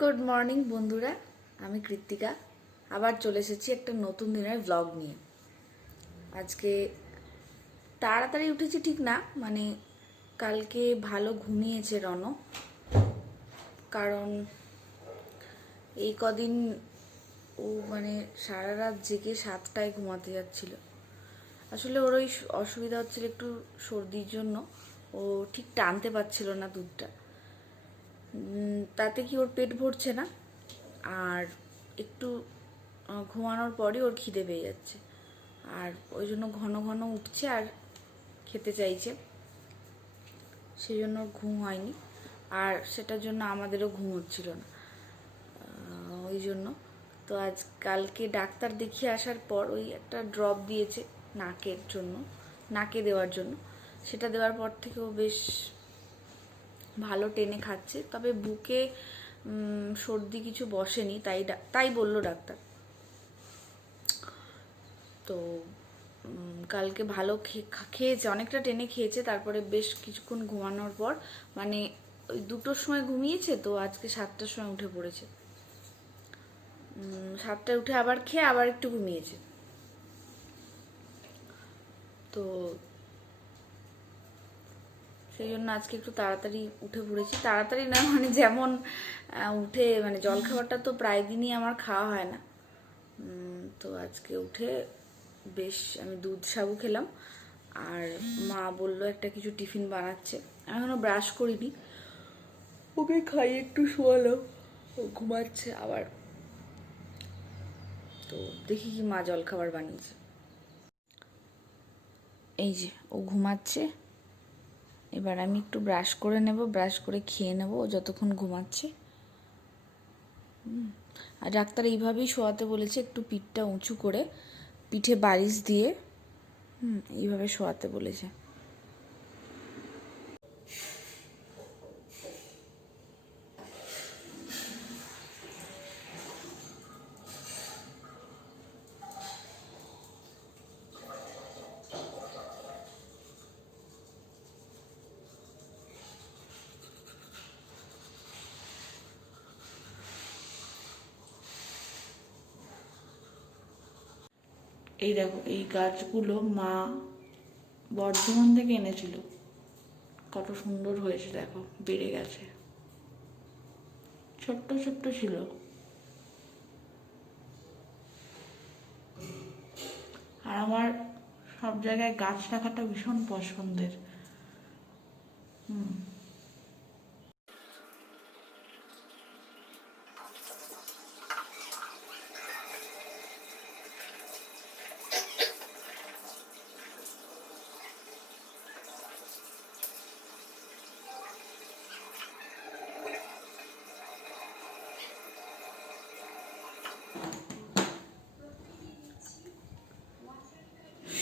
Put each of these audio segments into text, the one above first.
Good morning বন্ধুরা, আমি কৃত্তিকা আবার চলে এসেছি একটা নতুন দিনের ব্লগ নিয়ে। আজকে তাড়াতাড়ি উঠেছি ঠিক না, মানে কালকে ভালো ঘুমিয়েছে রণ, কারণ এই কদিন ও মানে সারা রাত জেগে 7টায় ঘুমাতে যাচ্ছিল। আসলে ওর ওই অসুবিধা হচ্ছিল একটু সর্দির জন্য, ও ঠিক টানতে পারছিল না দুধটা। তাতে কি ওর পেট ভরছে না, আর একটু ঘুমানোর পরই ওর খিদে পেয়ে যাচ্ছে, আর ওই জন্য ঘন ঘন উঠছে আর খেতে চাইছে, সেই জন্য ওর ঘুম হয়নি। আর সেটার জন্য আমাদেরও ঘুম হচ্ছিল না, ওই জন্য তো কালকে ডাক্তার দেখিয়ে আসার পর ওই একটা ড্রপ দিয়েছে নাকের জন্য, নাকে দেওয়ার জন্য। সেটা দেওয়ার পর থেকে ও বেশ ভালো টেনে খাচ্ছে, তবে বুকে সর্দি কিছু বসেনি, তাই বললো ডাক্তার। তো কালকে ভালো খেয়েছে, অনেকটা টেনে খেয়েছে। তারপরে বেশ কিছুক্ষণ ঘুমানোর পর, মানে ওই 2টোর সময় ঘুমিয়েছে, তো আজকে 7টার সময় উঠে পড়েছে। 7টায় উঠে আবার খেয়ে আবার একটু ঘুমিয়েছে। তো সেই জন্য আজকে একটু তাড়াতাড়ি উঠে পড়েছি। তাড়াতাড়ি না মানে যেমন উঠে মানে জলখাবারটা তো প্রায় দিনই আমার খাওয়া হয় না, তো আজকে উঠে বেশ আমি দুধ সাবু খেলাম, আর মা বললো একটা কিছু টিফিন বানাচ্ছে। আমি এখনো ব্রাশ করিনি, ওকে খাইয়ে একটু শোয়ালাম, ও ঘুমাচ্ছে আবার। তো দেখি কি মা জলখাবার বানিয়েছে। এই যে ও ঘুমাচ্ছে, এবার আমি একটু ব্রাশ করে নেব, ব্রাশ করে খেয়ে নেব ও যতক্ষণ ঘুমাচ্ছে। আর ডাক্তার এইভাবেই শোয়াতে বলেছে, একটু পিঠটা উঁচু করে, পিঠে বালিশ দিয়ে এইভাবে শোয়াতে বলেছে। এই দেখো, এই গাছগুলো মা বর্ধমান থেকে এনেছিল, কত সুন্দর হয়েছে দেখো, বেড়ে গেছে, ছোট্ট ছোট্ট ছিল। আর আমার সব জায়গায় গাছ রাখাটা ভীষণ পছন্দের।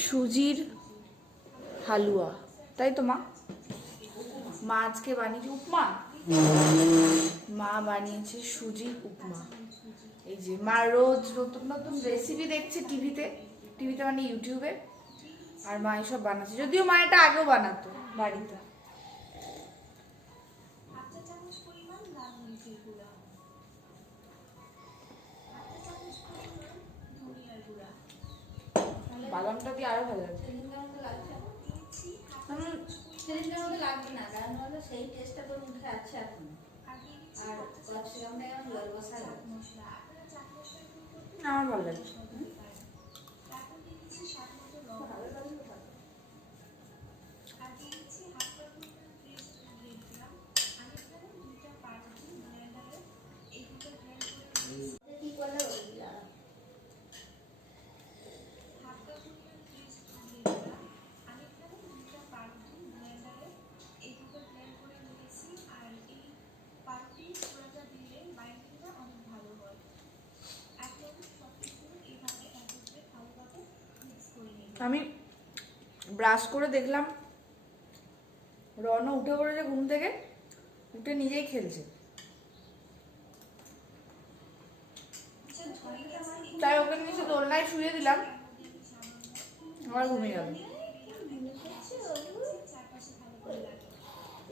সুজির হালুয়া, তাই তো মা? মা আজকে বানিয়েছে উপমা, মা বানিয়েছে সুজির উপমা। এই যে মা রোজ নতুন নতুন রেসিপি দেখছে টিভিতে, মানে ইউটিউবে, আর মা এসব বানাচ্ছে। যদিও মা এটা আগেও বানাতো বাড়িতে। বাদামটা দিয়ে আরো ভালো লাগছে। সেদিনকার মতো লাগবে না, কারণ হলো সেই টেস্টটা তোর মুখে আছে এখন। আর ক্যাপসিকামটা এখন জল বসা আমার ভালো লাগছে। কি করলে আমি ব্রাশ করে দেখলাম রণ উঠে পড়েছে ঘুম থেকে, উঠে নিজেই খেলছে, তাই ওকে নিচে দোলনায় শুয়ে দিলাম, আবার ঘুমিয়ে গেল।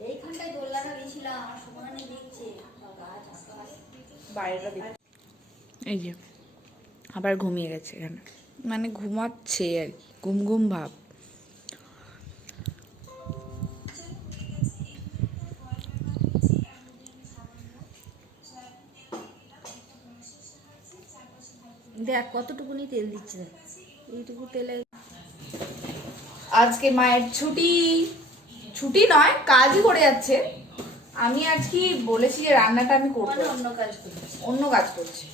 এইখানটায় দোলনাটা গেছিলাম, আমার সময় দেখছে গাছ আকাশ বাইরেটা দেখি। এই যে আবার ঘুমিয়ে গেছে এখানে, মানে ঘুমাচ্ছে আর কি, ঘুম ঘুম ভাব। দেখ কতটুকুনি তেল দিচ্ছে, এইটুকু তেলে। আজকে মায়ের ছুটি, ছুটি নয় কাজই করে যাচ্ছে। আমি আজকে বলেছি যে রান্নাটা আমি করবো, মানে অন্য কাজ করছি, অন্য কাজ করছি।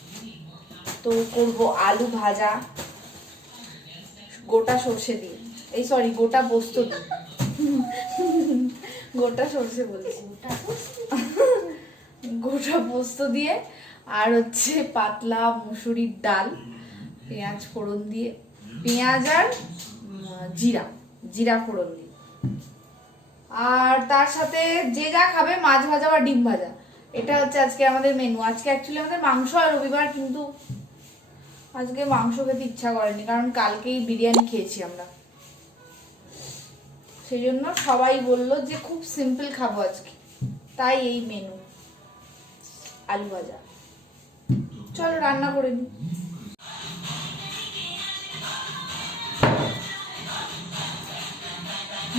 তো করব আলু ভাজা গোটা সর্ষে দিয়ে, এই সরি গোটা পোস্ত দিয়ে, গোটা সর্ষে বলছি, গোটা পোস্ত দিয়ে। আর হচ্ছে পাতলা মুসুরির ডাল, পেঁয়াজ ফোড়ন দিয়ে, পেঁয়াজ আর জিরা, জিরা ফোড়ন দিয়ে। আর তার সাথে যে যা খাবে, মাছ ভাজা বা ডিম ভাজা। এটা হচ্ছে আজকে আমাদের মেনু। আজকে অ্যাকচুয়ালি আমাদের মাংস আর রবিবার, কিন্তু আজকে মাংস খেতে ইচ্ছা করেনি, কারণ কালকেই বিরিয়ানি খেয়েছি আমরা। সেই জন্য সবাই বললো যে খুব সিম্পল খাবো আজকে, তাই এই মেনু, আলু ভাজা। চলো রান্না করে নিই।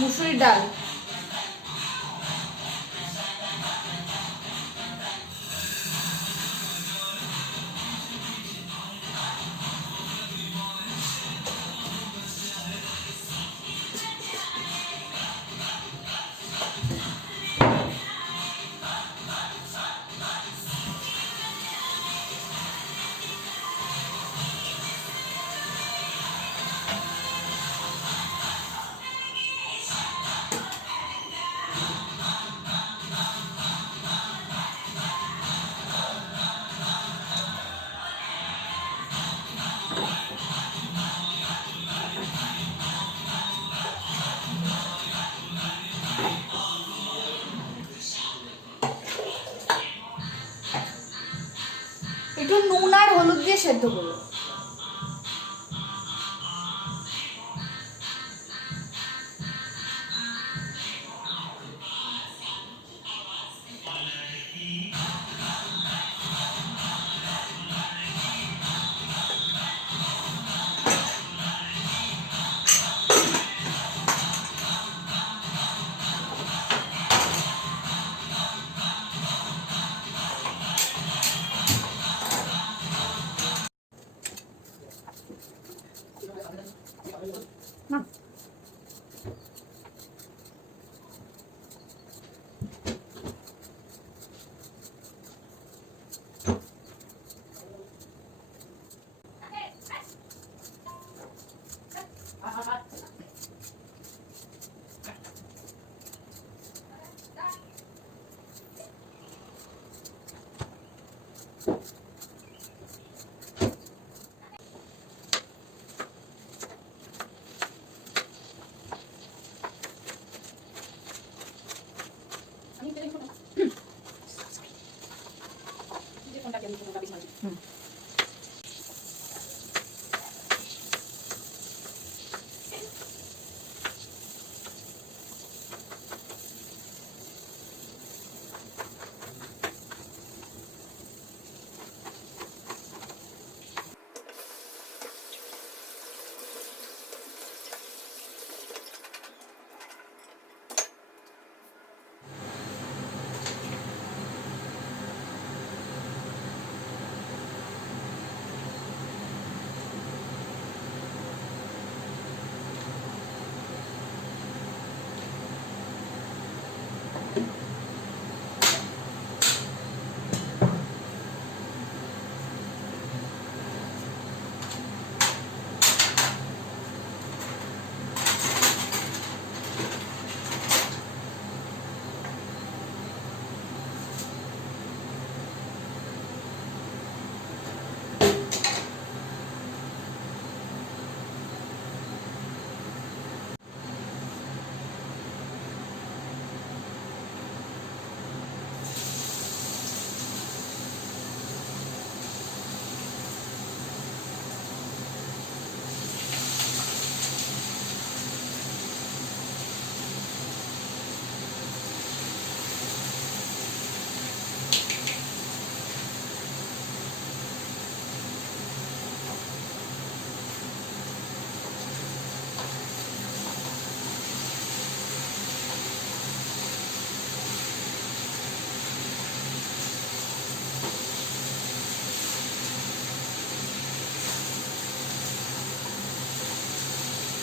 মুসুরির ডাল, একটু নুন আর হলুদ দিয়ে সেদ্ধ করো। না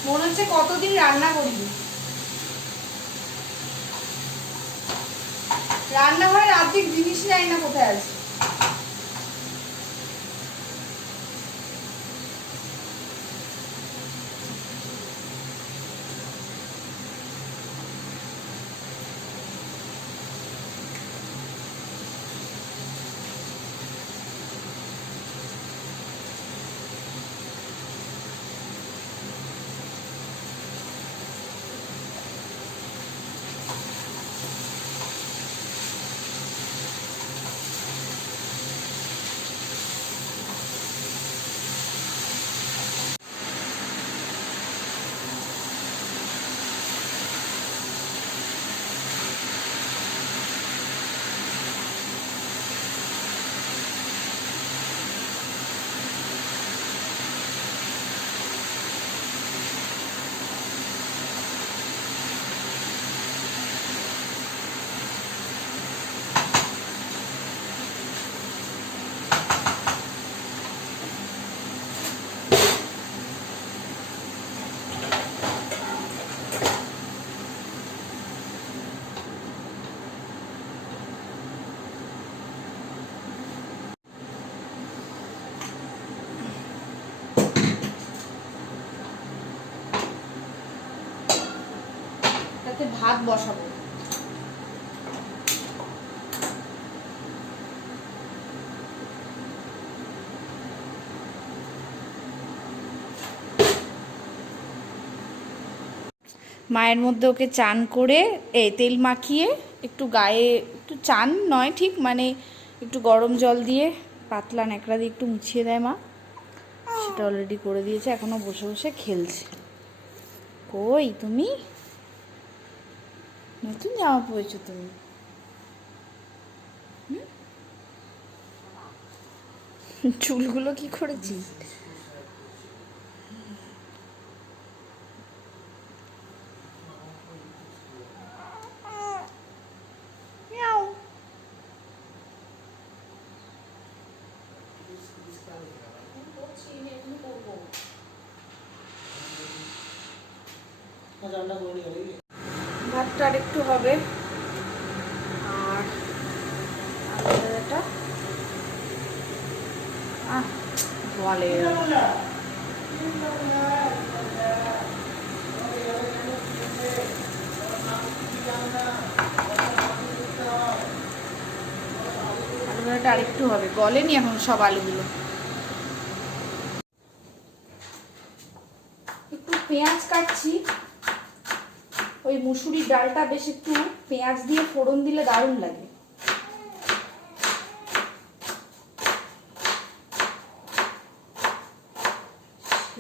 মনে হচ্ছে কতদিন রান্না করিনি। রান্নাঘরের আর্ধেক জিনিস নাই না কোথায় আছে। তাতে ভাত বসাবো। মায়ের মধ্যে ওকে চান করে তেল মাখিয়ে একটু গায়ে একটু চান নয় ঠিক মানে একটু গরম জল দিয়ে পাতলা ন্যাকড়া দিয়ে একটু মুছিয়ে দেয় মা। সেটা অলরেডি করে দিয়েছে, এখনো বসে বসে খেলছে। কই তুমি? নতুন জামা পরেছো তুমি? চুলগুলো কি করেছিস? ভাতটা আর একটু হবে আর বলে আলুগুলোটা আর একটু হবে, গলেনি এখন সব আলুগুলো। একটু পেঁয়াজ কাটছি, ওই মুসুরির ডালটা বেশ একটু পেঁয়াজ দিয়ে ফোড়ন দিলে দারুণ লাগে।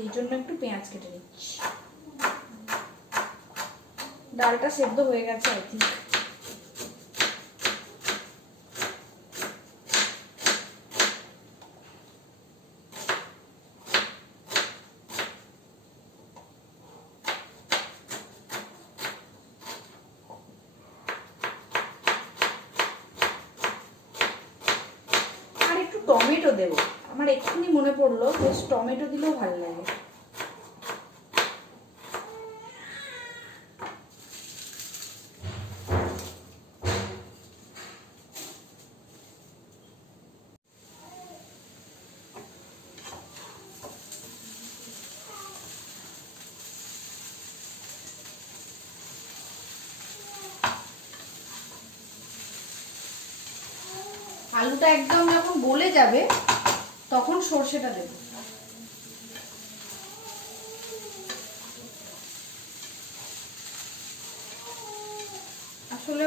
এই জন্য একটু পেঁয়াজ কেটে নিচ্ছি। ডালটা সেদ্ধ হয়ে গেছে আই থিঙ্ক। টমেটো দেব, আমার এক্ষুনি মনে পড়লো, বেশ টমেটো দিলেও ভালো লাগে। আলুটা একদম যখন গলে যাবে তখন সর্ষেটা দেব। আসলে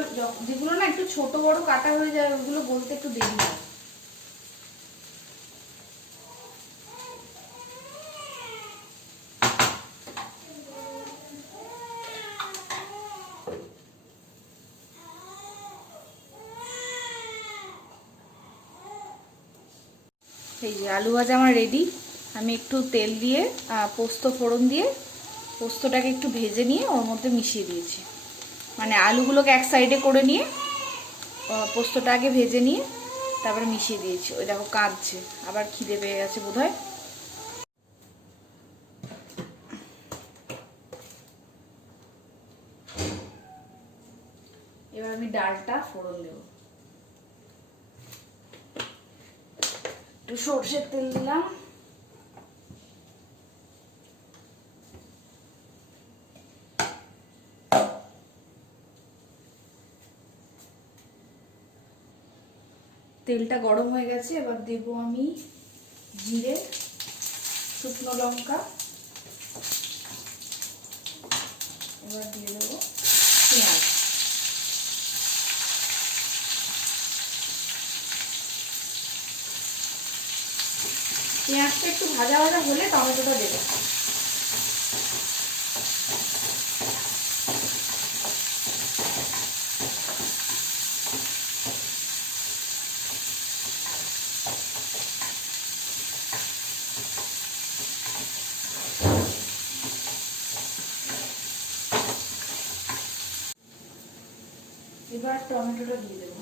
যেগুলো না একটু ছোট বড় কাটা হয়ে যায় ওগুলো গলতে একটু দেরি হয়। এই যে আলু ভাজা আমার রেডি। আমি একটু তেল দিয়ে পোস্ত ফোড়ন দিয়ে পোস্তটাকে একটু ভেজে নিয়ে ওর মধ্যে মিশিয়ে দিয়েছি। মানে আলুগুলোকে এক সাইডে করে নিয়ে পোস্তটা আগে ভেজে নিয়ে তারপরে মিশিয়ে দিয়েছি। ওই দেখো কাঁদছে, আবার খিদে পেয়ে গেছে বোধহয়। ডালটা ফোড়ন দেব। একটু সর্ষের তেল দিলাম, তেলটা গরম হয়ে গেছে। এবার দেব আমি জিরে, শুকনো লঙ্কা, এবার দিয়ে দেবো পেঁয়াজ। পেঁয়াজটা একটু ভাজা ভাজা হলে টমেটোটা দেবো। এবার টমেটোটা দিয়ে দেবো।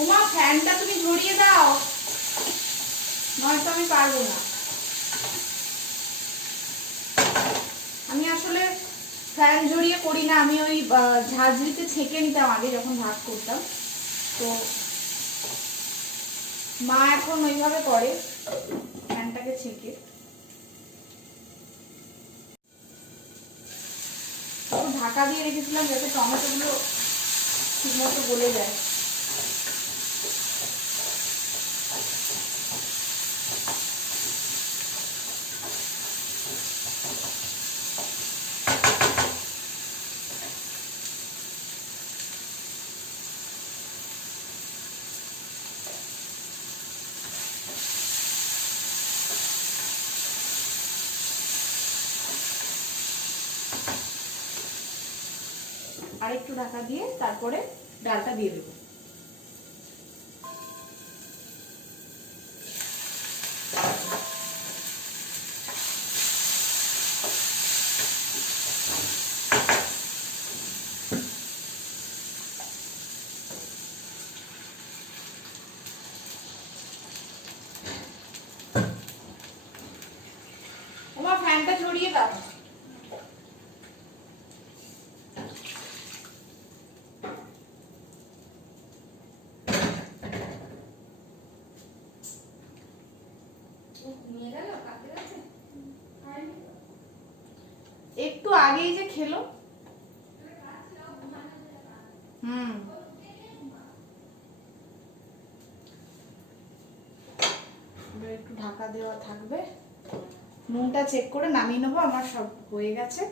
ওমা, ফ্যানটা তুমি ঝরিয়ে দাও, নয়তো আমি পারবো না। আমি আসলে ফ্যান ঝরিয়ে করি না, আমি ওই ঝাঁঝরিতে ছেঁকে নিতাম আগে যখন ভাত করতাম, তো মা এখন ওইভাবে করে, ফ্যানটাকে ছেঁকে। একটু ঢাকা দিয়ে রেখেছিলাম যাতে টমেটোগুলো ঠিকমতো গলে যায়। আর একটু ঢাকা দিয়ে তারপরে ডালটা দিয়ে দেবো। ওমা, ফ্যানটা ঝরিয়ে দাও। একটু আগেই যে খেলো। একটু ঢাকা দেওয়া থাকবে, নুনটা চেক করে নামিয়ে নেবো। আমার সব হয়ে গেছে।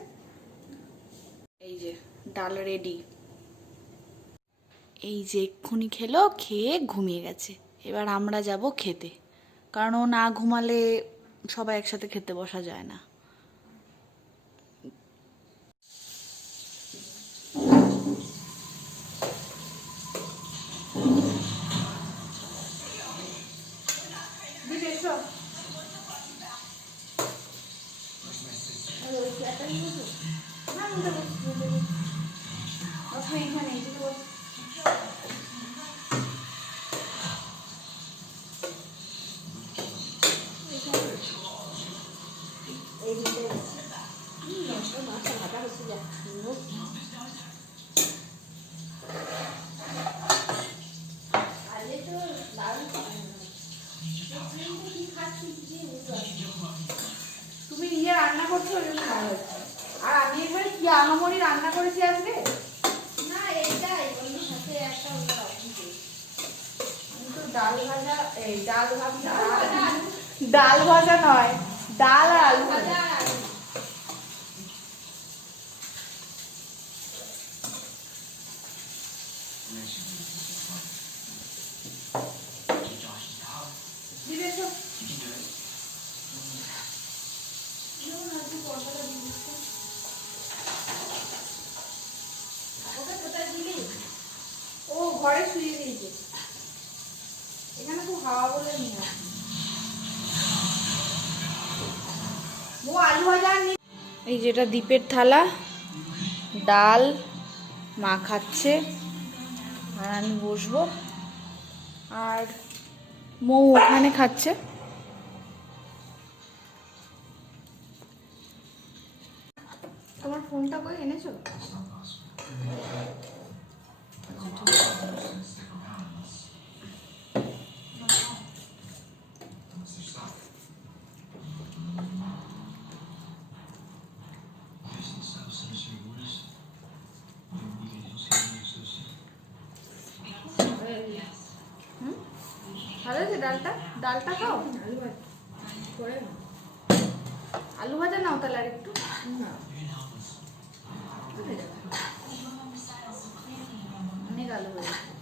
এই যে ডাল রেডি। এই যে এক্ষুনি খেলো, খেয়ে ঘুমিয়ে গেছে। এবার আমরা যাব খেতে, কারণ ও না ঘুমালে সবাই একসাথে খেতে বসা যায় না। তুমি নিজে রান্না করছো, ওই জন্য ভালো হচ্ছে। আর আমি এবার কি আহামরি রান্না করেছি আজকে না, এইটাই অন্য সাথে একটা অন্য রকম। আমি তো ডাল ভাজা, এই ডাল ভাজা, ডাল ভাজা নয়, ডাল আর আলু ভাজা। ও ঘরে শুয়ে দিয়েছে, এখানে খুব হাওয়া বলে নিয়ে ও আলু ভাজা। এই যেটা দ্বীপের থালা, ডাল, মা খাচ্ছে আর আমি বসবো, আর মৌ ওখানে খাচ্ছে। তোমার ফোনটা কই এনেছো? ভালো আছে ডালটা? ডালটা খাও। আলু ভাজা নাও তাহলে আর একটু। অনেক আলু হয়ে গেছে।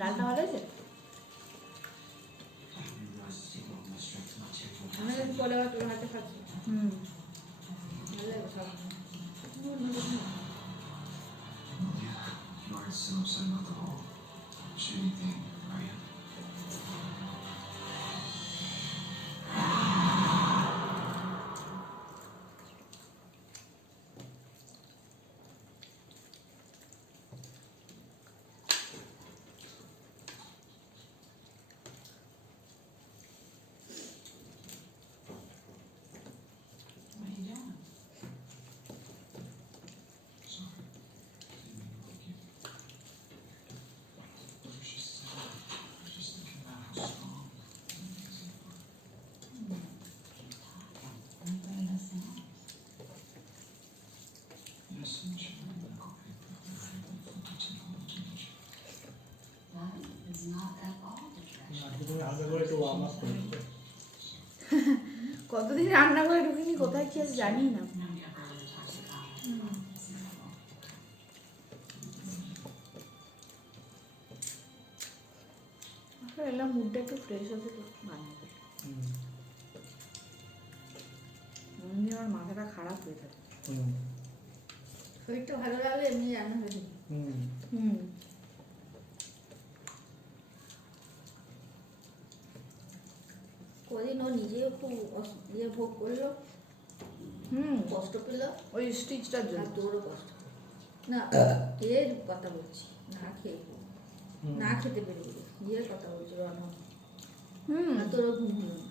ডালটা ভালো আছে? হুম। কতদিন রান্না করে ঢুকিনি, কোথায় কি আছে জানি না। এলাম মুডটা একটু ফ্রেশ হতে বানাবে। এমনি আমার মাথাটা খারাপ হয়ে থাকে। শরীরটা ভালো লাগলে এমনি রান্না হয়ে যাবে। কদিন ও নিজেও খুব ইয়ে ভোগ করলো, কষ্ট পেল ওই স্টিচটার আর জন্য। তোরও কষ্ট না, এর কথা বলছি, না খেয়ে না খেতে পেরে গেলে ইয়ের কথা বলছি, রান্না তোরও ঘুম হলো না।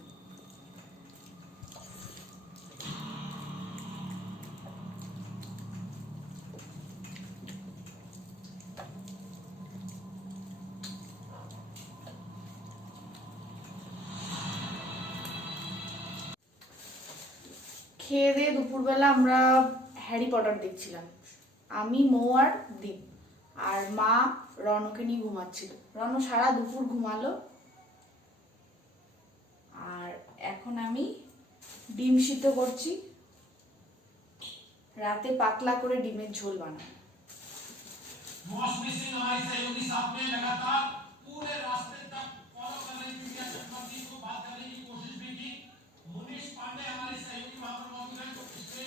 খেয়ে দিয়ে দুপুরবেলা আমরা হ্যারি পটার দেখছিলাম, আমি, মৌ আর দীপ। আর মা রনকে নিয়ে ঘুমাচ্ছিল। রন সারা দুপুর ঘুমালো। আর এখন আমি ডিম সিদ্ধ করছি, রাতে পাতলা করে ডিমের ঝোল বানাবো। मौसमी सिंह हमारी सहयोगी साथ में लगातार पूरे रास्ते तक फॉलो कर रही थी, चक्रवर्ती को बात करने की कोशिश भी की। मुनीश पांडे हमारे सहयोगी वहां पर मौजूद हैं, जो पिछले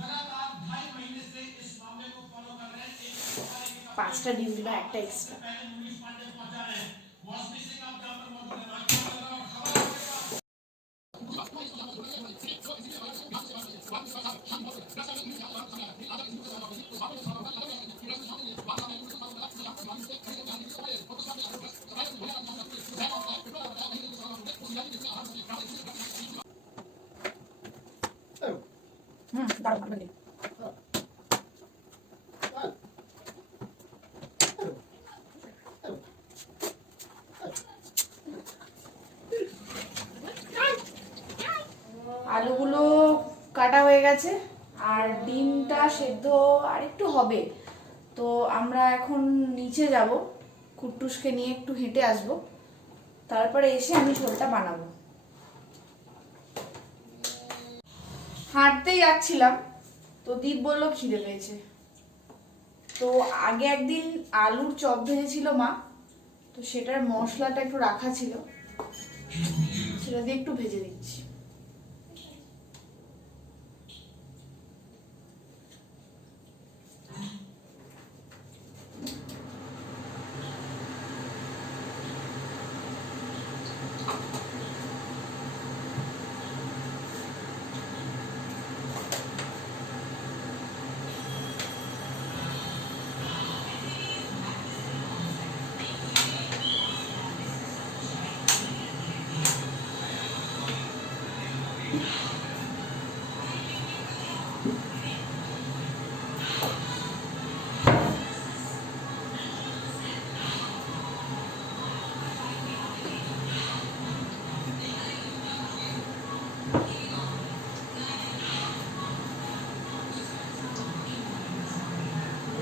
लगातार 2.5 महीने से इस मामले को फॉलो कर रहे हैं। पांचटा डिम दिला একটা एक्स्ट्रा। पहले मुनीश पांडे पहुंचा रहे हैं। मौसमी सिंह आप जहां पर मौजूद हैं, আলুগুলো কাটা হয়ে গেছে আর ডিমটা সেদ্ধ আর একটু হবে। তো আমরা এখন নিচে যাব, কুট্টুসকে নিয়ে একটু হেঁটে আসব, তারপরে এসে আমি ঝোলটা বানাবো। হাঁটতেই যাচ্ছিলাম, তো দীপ বললো খিদে পেয়েছে। তো আগে একদিন আলুর চপ ভেজেছিল মা, তো সেটার মশলাটা একটু রাখা ছিল, সেটা দিয়ে একটু ভেজে দিচ্ছি।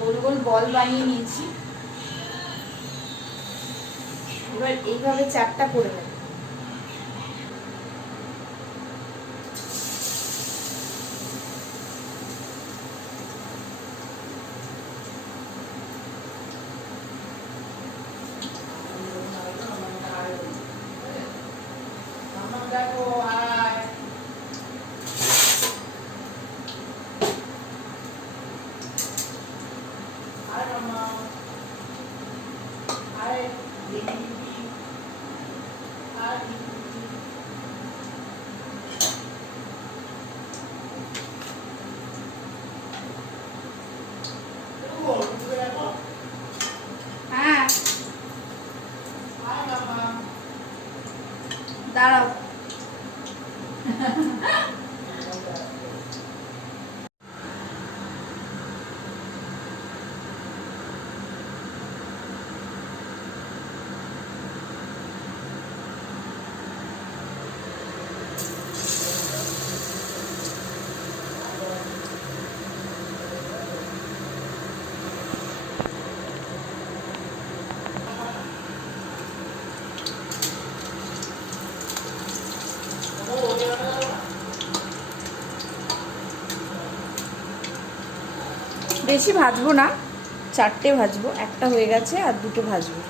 গোল গোল বল বানিয়ে নিয়েছি, এবার এইভাবে চারটা করে নেব। দেখো আয় আয় মামা আয় দেখি আয় হ্যাঁ আয় মামা দাঁড়াও। বেশি ভাজবো না, চারটে ভাজবো, একটা হয়ে গেছে আর দুটো ভাজবো।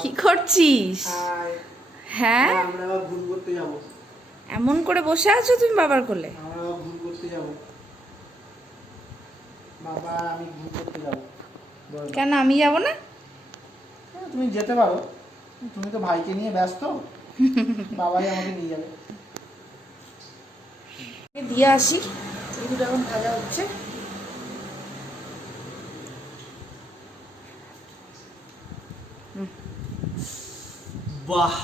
কি করছিস? হ্যাঁ আমরা ঘুম করতে যাব। এমন করে বসে আছো তুমি বাবার কোলে? আমরা ঘুম করতে যাব। বাবা আমি ঘুম করতে যাব। কেন আমি যাব না? তুমি যেতে পারো, তুমি তো ভাইকে নিয়ে ব্যস্ত, বাবাই আমাকে নিয়ে যাবে। দিয়ে আসি, এই দুটো এখন ভাজা হচ্ছে। বাহ,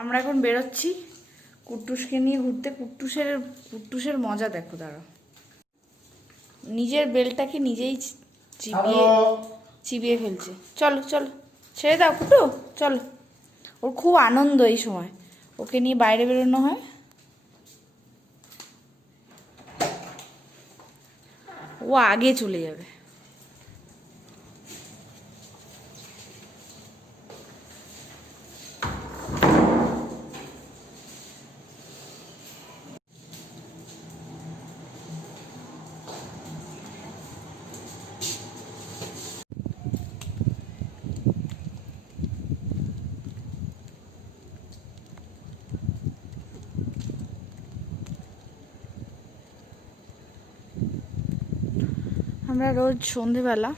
আমরা এখন বেরোচ্ছি কুট্টুসকে নিয়ে ঘুরতে। কুট্টুসের মজা দেখো, দাঁড়াও। নিজের বেলটাকে নিজেই চিবিয়ে ফেলছে। চলো চলো, ছেড়ে দাও কুট্টু, চলো। ওর খুব আনন্দ এই সময়, ওকে নিয়ে বাইরে বেরোনো হয়। ও আগে চলে যাবে। আমরা রোজ সন্ধেবেলা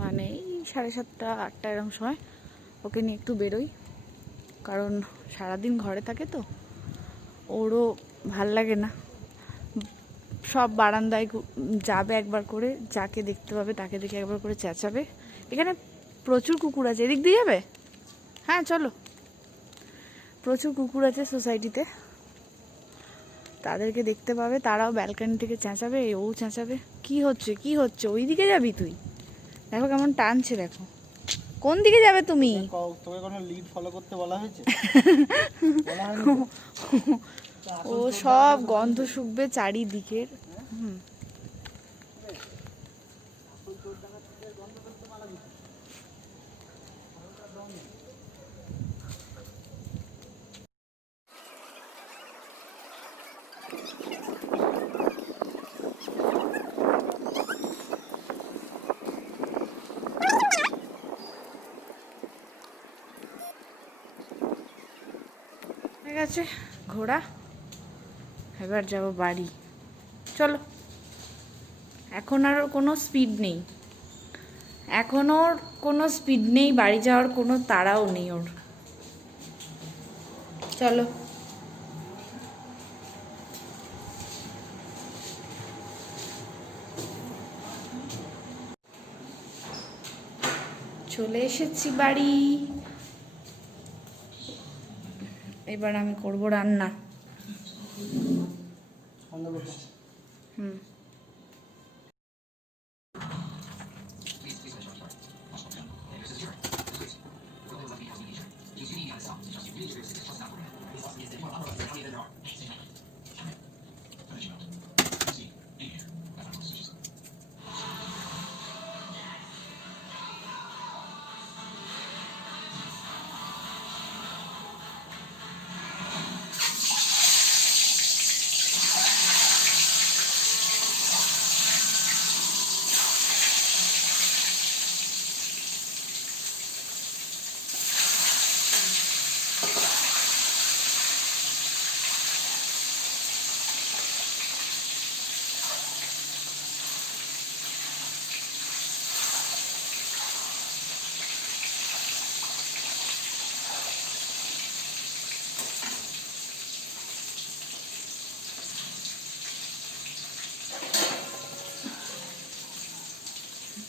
মানে এই 7:30 8টা এরকম সময় ওকে নিয়ে একটু বেরোই, কারণ সারাদিন ঘরে থাকে তো ওরও ভাল লাগে না। সব বারান্দায় যাবে একবার করে, যাকে দেখতে পাবে তাকে দেখে একবার করে চেঁচাবে। এখানে প্রচুর কুকুর আছে, এদিক দিয়ে যাবে? হ্যাঁ চলো। প্রচুর কুকুর আছে সোসাইটিতে, তাদেরকে দেখতে পাবে, তারাও ব্যালকনি থেকে চেঁচাবে, ও চেঁচাবে। কি হচ্ছে কি হচ্ছে, ওই দিকে যাবি তুই? দেখো কেমন টানছে, দেখো। কোন দিকে যাবে তুমি? তোকে কোনো লিড ফলো করতে বলা হয়েছে? ও সব গন্ধ শুকবে চারিদিকের। গেছে ঘোরা, এবার যাব বাড়ি। চলো, এখন আর ওর কোনো স্পিড নেই, এখন ওর কোনো স্পিড নেই, বাড়ি যাওয়ার কোনো তাড়াও নেই ওর। চলো। চলে এসেছি বাড়ি, এবার আমি করব রান্না। হুম।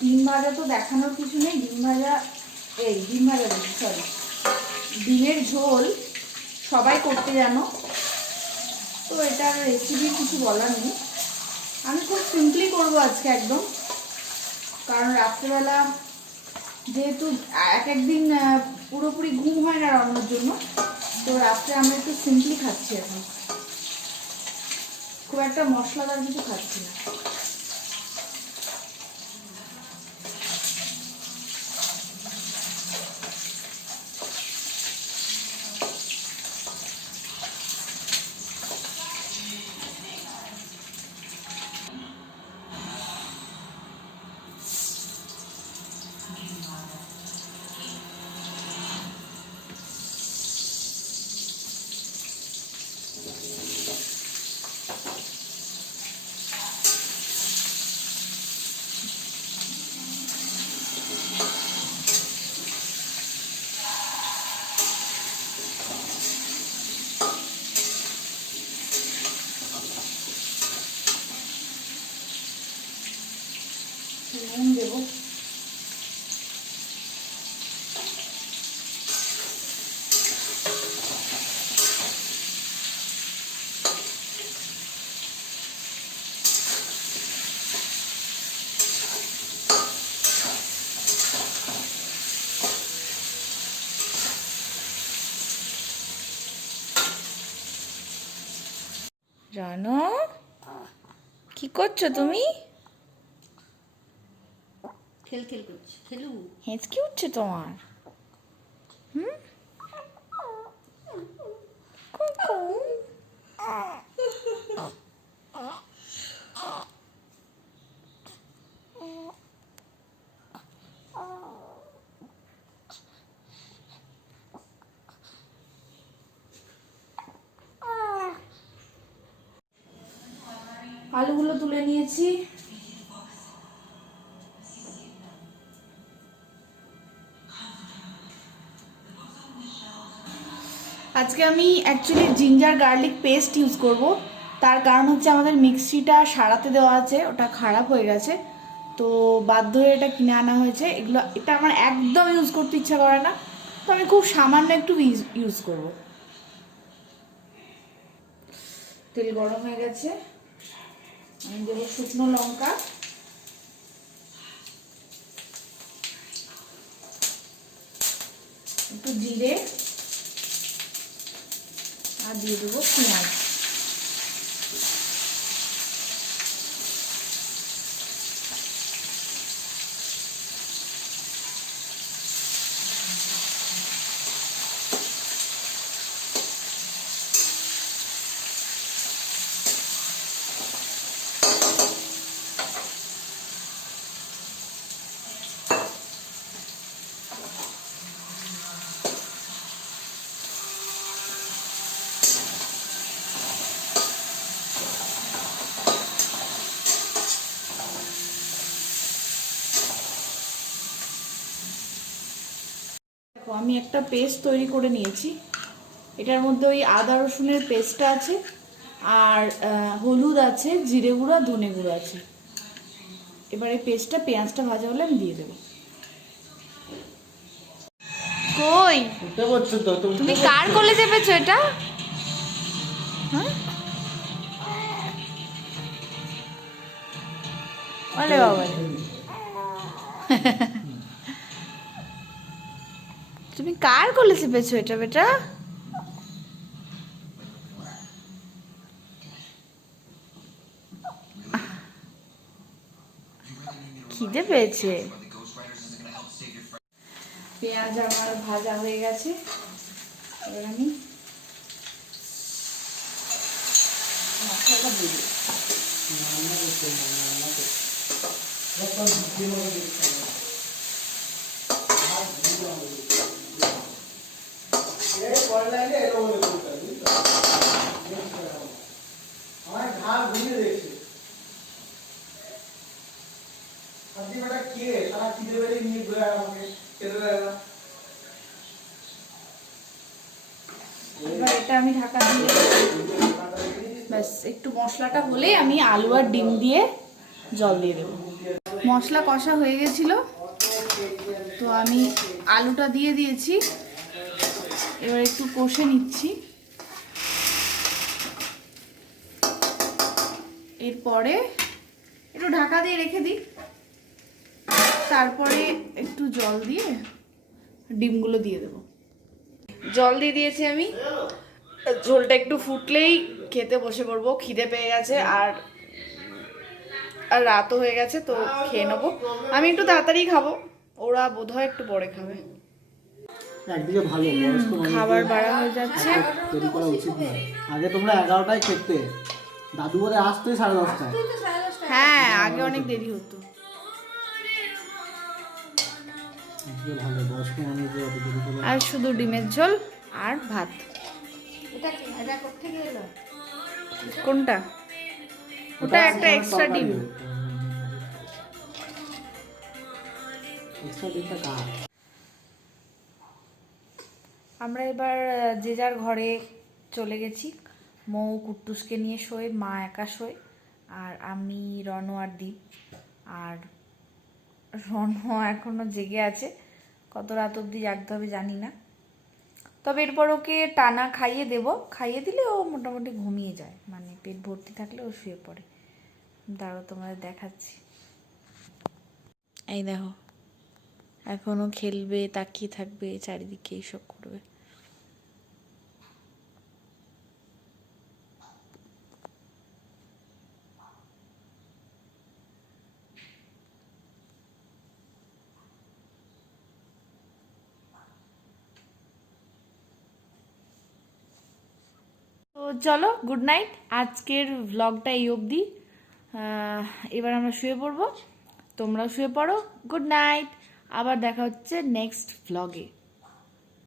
ডিম ভাজা তো দেখানোর কিছু নেই, ডিম ভাজা সরি, ডিমের ঝোল সবাই করতে জানো, তো এটার রেসিপি কিছু বলার নেই। আমি খুব সিম্পলি করবো আজকে একদম, কারণ রাত্রেবেলা যেহেতু এক একদিন পুরোপুরি ঘুম হয় না রান্নার জন্য, তো রাত্রে আমরা একটু সিম্পলি খাচ্ছি এখন, খুব একটা মশলাদার কিছু খাচ্ছি না। নুন দেবো, জানো কি করছো তুমি? খেল খেল করছি, খেলু। হেঁচকি উঠছে তোমার? হুম, কুকু। আলুগুলো তুলে নিয়েছি, আজকে আমি actually ginger garlic paste use করব। তার কারণ হচ্ছে আমাদের মিক্সিটা সারাতে দেওয়া আছে, ওটা খারাপ হয়ে গেছে, তো বাধ্য হয়ে এটা কিনে আনা হয়েছে। এটা আমার একদম ইউজ করতে ইচ্ছা করে না, তো আমি খুব সামান্য একটু ইউজ করব। তেল গরম হয়ে গেছে, আমি দেবো শুকনো লঙ্কা, একটু জিরে, আর দিয়ে দেবো পেঁয়াজ। আমি একটা পেস্ট তৈরি করে নিয়েছি। এটার মধ্যে ওই আদা রসুনের পেস্টটা আছে, আর হলুদ আছে, জিরে গুঁড়ো, ধনে গুঁড়ো আছে। এবার এই পেস্টটা, পেঁয়াজটা ভাজা হলে আমি দিয়ে দেবো। কই উঠে পড়ছো তো তুমি কার কোলে চেপেছো এটা? হ্যাঁ, বলে বাবা, তুমি কার কোলে চেপেছো এটা বেটা? খিদে পেয়েছে। পেঁয়াজ আমার ভাজা হয়ে গেছে, এবার আমি মশলাটা দিয়ে দিই। আমার ঘাড় ঘুরিয়ে দেখছে আপনি বেটা কে সারা খিদে বেড়ে নিয়ে ঘুরে আমাকে খেতে দেয় না। এবার এটা আমি ঢাকা দিয়ে ব্যাস, একটু মশলাটা হলে আমি আলু আর ডিম দিয়ে জল দিয়ে দেবো। মশলা কষা হয়ে গেছিল, তো আমি আলুটা দিয়ে দিয়েছি। এবার একটু কষে নিচ্ছি। এরপরে একটু ঢাকা দিয়ে রেখে দিই, তারপরে একটু জল দিয়ে ডিমগুলো দিয়ে দেবো। জল দিয়ে দিয়েছি আমি, ঝোলটা একটু ফুটলেই খেতে বসে পড়বো। খিদে পেয়ে গেছে, আর রাতও হয়ে গেছে, তো খেয়ে নেবো। আমি একটু তাড়াতাড়ি খাবো, ওরা বোধহয় একটু পরে খাবে। একদিকে ভালো বয়স্ক মানুষদের খাবার বাড়া হয়ে যাচ্ছে। দেরি করা উচিত নয়। আগে তোমরা 11টায় খেতে, দাদু ঘরে আসতেই 10:30টায়। হ্যাঁ, আগে অনেক দেরি হতো। একদিকে ভালো বয়স্ক মানুষদের অত দেরি করে। আর শুধু ডিমের ঝোল আর ভাত। এটা কোথেকে এলো? কোনটা? ওটা একটা এক্সট্রা ডিম। এক্সট্রা ডিমটা কার? আমরা এবার যে যার ঘরে চলে গেছি। মৌ কুট্টুসকে নিয়ে শোয়, মা একা শোয়, আর আমি, রনো আর দীপ। আর রনো এখনো জেগে আছে, কত রাত অবধি জাগতে হবে জানি না। তবে এরপর ওকে টানা খাইয়ে দেব, খাইয়ে দিলে ও মোটামুটি ঘুমিয়ে যায়, মানে পেট ভর্তি থাকলে ও শুয়ে পড়ে। দাঁড়াও তোমাদের দেখাচ্ছি। এই দেখো, এখনো খেলবে, তাকিয়ে থাকবে চারিদিকে, এইসব করবে। তো চলো, গুড নাইট। আজকের ভ্লগটা এই অবধি। এবার আমরা শুয়ে পড়বো, তোমরাও শুয়ে পড়ো। গুড নাইট, আবার দেখা হচ্ছে নেক্সট ভ্লগে।